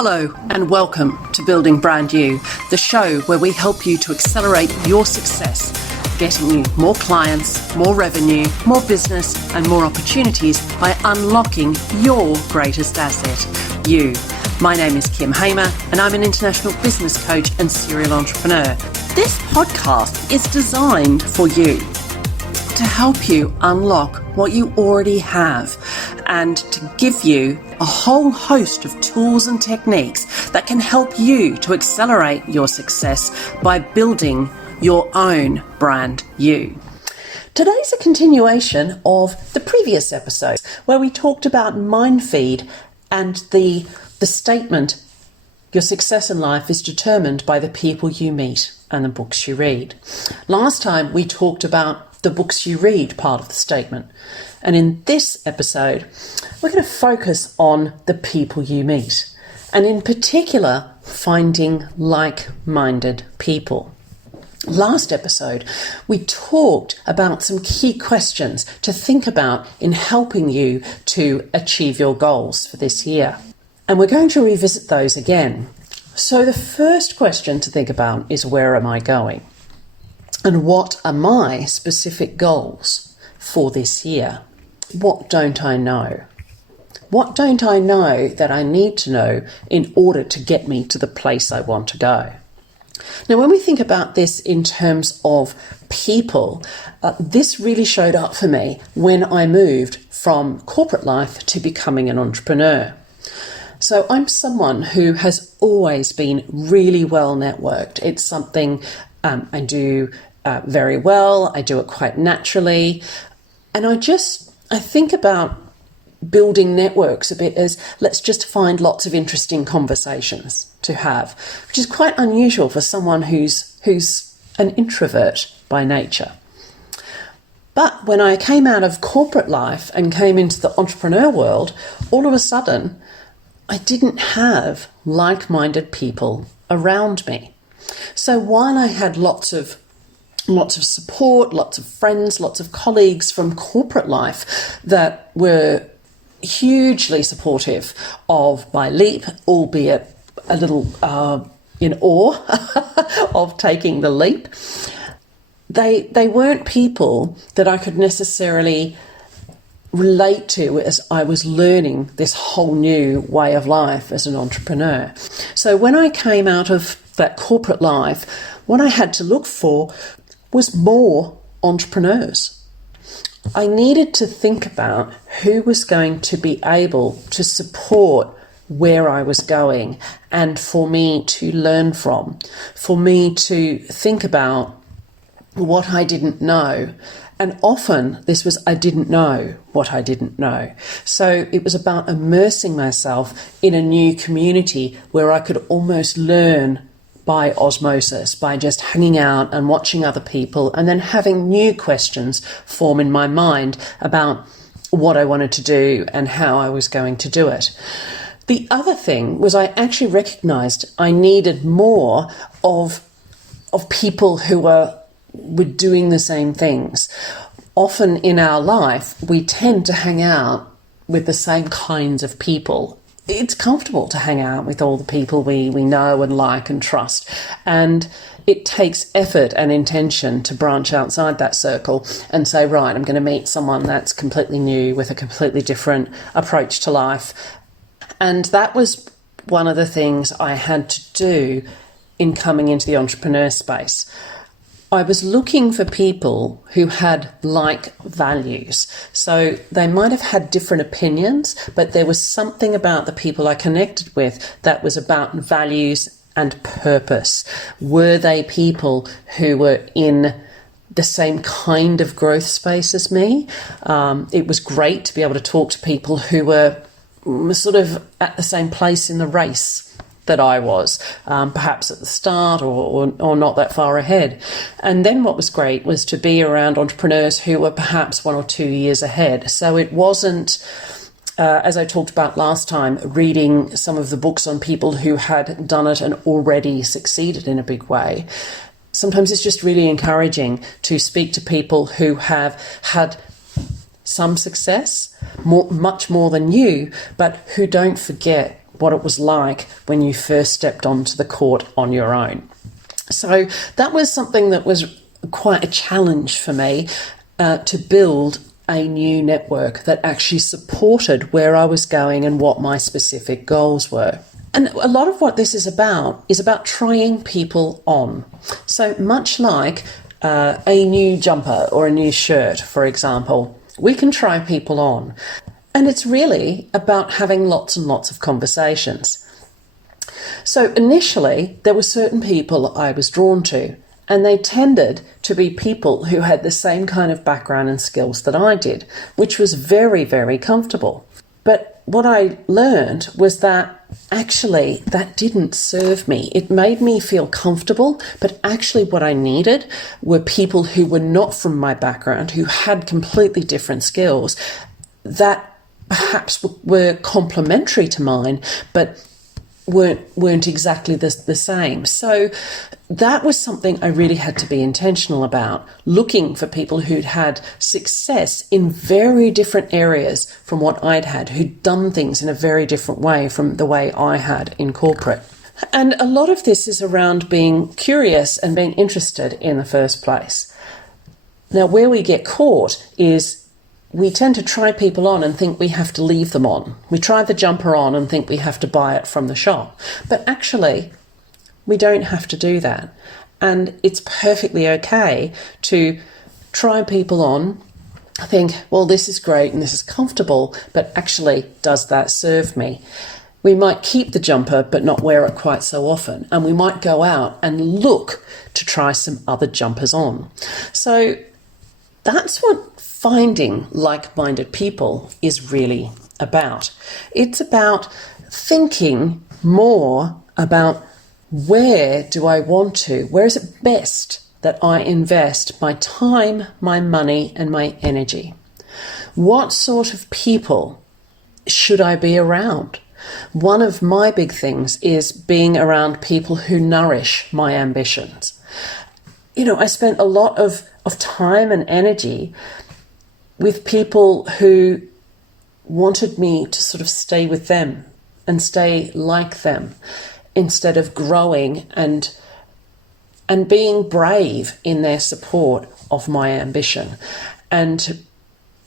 Hello and welcome to Building Brand You, the show where we help you to accelerate your success, getting you more clients, more revenue, more business and more opportunities by unlocking your greatest asset, you. My name is Kim Hamer and I'm an international business coach and serial entrepreneur. This podcast is designed for you to help you unlock what you already have and to give you a whole host of tools and techniques that can help you to accelerate your success by building your own brand you. Today's a continuation of the previous episode where we talked about mind feed and the statement, your success in life is determined by the people you meet and the books you read. Last time we talked about the books you read part of the statement. And in this episode, we're going to focus on the people you meet, and in particular, finding like-minded people. Last episode, we talked about some key questions to think about in helping you to achieve your goals for this year. And we're going to revisit those again. So the first question to think about is, where am I going? And what are my specific goals for this year? What don't I know? What don't I know that I need to know in order to get me to the place I want to go? Now, when we think about this in terms of people, this really showed up for me when I moved from corporate life to becoming an entrepreneur. So I'm someone who has always been really well networked. It's something I do very well. I do it quite naturally. And I think about building networks a bit as let's just find lots of interesting conversations to have, which is quite unusual for someone who's an introvert by nature. But when I came out of corporate life and came into the entrepreneur world, all of a sudden, I didn't have like-minded people around me. So while I had lots of support, lots of friends, lots of colleagues from corporate life that were hugely supportive of my leap, albeit a little in awe of taking the leap, they weren't people that I could necessarily relate to as I was learning this whole new way of life as an entrepreneur. So when I came out of that corporate life, what I had to look for was more entrepreneurs. I needed to think about who was going to be able to support where I was going and for me to learn from, for me to think about what I didn't know. And often this was, I didn't know what I didn't know. So it was about immersing myself in a new community where I could almost learn by osmosis, by just hanging out and watching other people and then having new questions form in my mind about what I wanted to do and how I was going to do it. The other thing was I actually recognized I needed more of people who were doing the same things. Often in our life, we tend to hang out with the same kinds of people. It's comfortable to hang out with all the people we know and like and trust. And it takes effort and intention to branch outside that circle and say, right, I'm going to meet someone that's completely new with a completely different approach to life. And that was one of the things I had to do in coming into the entrepreneur space. I was looking for people who had like values. So they might have had different opinions, but there was something about the people I connected with that was about values and purpose. Were they people who were in the same kind of growth space as me? It was great to be able to talk to people who were sort of at the same place in the race that I was, perhaps at the start or not that far ahead. And then what was great was to be around entrepreneurs who were perhaps 1 or 2 years ahead. So it wasn't, as I talked about last time, reading some of the books on people who had done it and already succeeded in a big way. Sometimes it's just really encouraging to speak to people who have had some success, much more than you, but who don't forget what it was like when you first stepped onto the court on your own. So that was something that was quite a challenge for me, to build a new network that actually supported where I was going and what my specific goals were. And a lot of what this is about trying people on. So much like a new jumper or a new shirt, for example, we can try people on. And it's really about having lots and lots of conversations. So initially, there were certain people I was drawn to, and they tended to be people who had the same kind of background and skills that I did, which was very, very comfortable. But what I learned was that actually that didn't serve me. It made me feel comfortable, but actually what I needed were people who were not from my background, who had completely different skills that perhaps were complementary to mine, but weren't exactly the same. So that was something I really had to be intentional about, looking for people who'd had success in very different areas from what I'd had, who'd done things in a very different way from the way I had in corporate. And a lot of this is around being curious and being interested in the first place. Now, where we get caught is we tend to try people on and think we have to leave them on. We try the jumper on and think we have to buy it from the shop. But actually, we don't have to do that. And it's perfectly okay to try people on, think, well, this is great and this is comfortable, but actually, does that serve me? We might keep the jumper but not wear it quite so often. And we might go out and look to try some other jumpers on. So that's what finding like-minded people is really about. It's about thinking more about where do I want to, where is it best that I invest my time, my money, and my energy? What sort of people should I be around? One of my big things is being around people who nourish my ambitions. You know, I spent a lot of time and energy with people who wanted me to sort of stay with them and stay like them instead of growing and being brave in their support of my ambition. And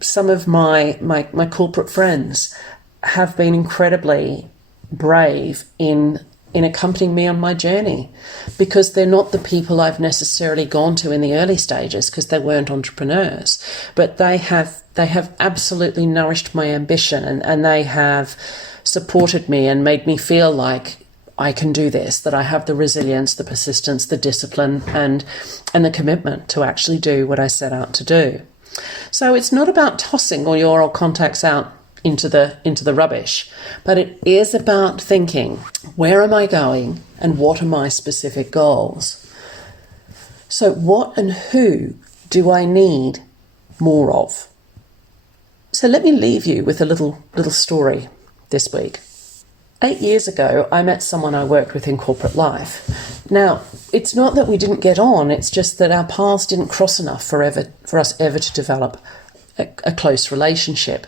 some of my corporate friends have been incredibly brave in accompanying me on my journey, because they're not the people I've necessarily gone to in the early stages because they weren't entrepreneurs, but they have absolutely nourished my ambition, and they have supported me and made me feel like I can do this, that I have the resilience, the persistence, the discipline, and the commitment to actually do what I set out to do. So it's not about tossing all your old contacts out into the rubbish, but it is about thinking, where am I going and what are my specific goals? So what and who do I need more of? So let me leave you with a little story this week. 8 years ago, I met someone I worked with in corporate life. Now, it's not that we didn't get on, it's just that our paths didn't cross enough for us ever to develop a close relationship.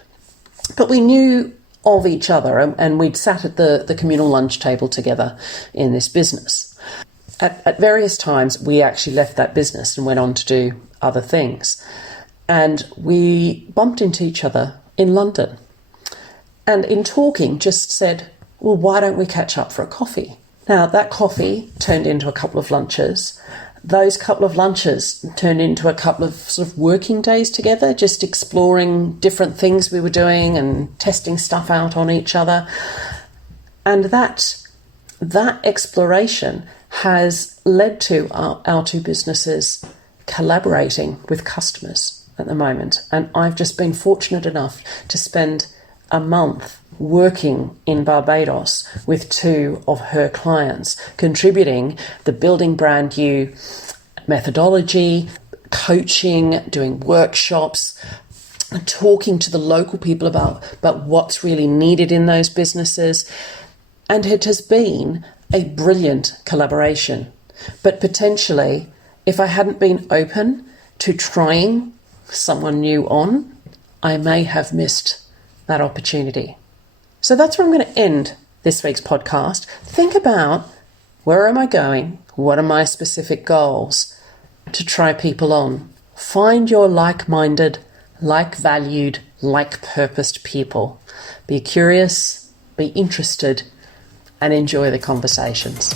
But we knew of each other, and we'd sat at the communal lunch table together in this business. At various times, we actually left that business and went on to do other things. And we bumped into each other in London. And in talking, just said, well, why don't we catch up for a coffee? Now, that coffee turned into a couple of lunches. Those couple of lunches turned into a couple of sort of working days together, just exploring different things we were doing and testing stuff out on each other. And that exploration has led to our two businesses collaborating with customers at the moment. And I've just been fortunate enough to spend a month working in Barbados with two of her clients, contributing the Building Brand New methodology, coaching, doing workshops, talking to the local people about what's really needed in those businesses. And it has been a brilliant collaboration. But potentially, if I hadn't been open to trying someone new on, I may have missed that opportunity. So that's where I'm going to end this week's podcast, think about, where am I going? What are my specific goals? To try people on. Find your like-minded, like-valued, like-purposed people. Be curious, be interested, and enjoy the conversations.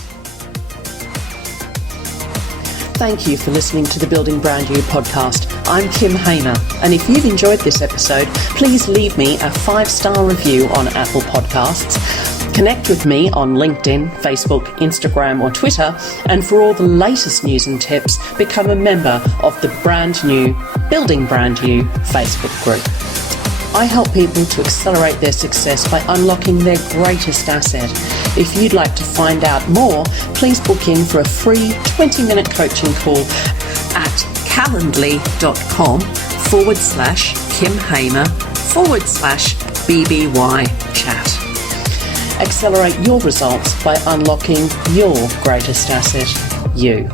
Thank you for listening to the Building Brand You podcast. I'm Kim Hamer, and if you've enjoyed this episode, please leave me a 5-star review on Apple Podcasts. Connect with me on LinkedIn, Facebook, Instagram, or Twitter, and for all the latest news and tips, become a member of the brand new Building Brand You Facebook group. I help people to accelerate their success by unlocking their greatest asset. If you'd like to find out more, please book in for a free 20-minute coaching call at calendly.com/Kim Hamer/BBY chat. Accelerate your results by unlocking your greatest asset, you.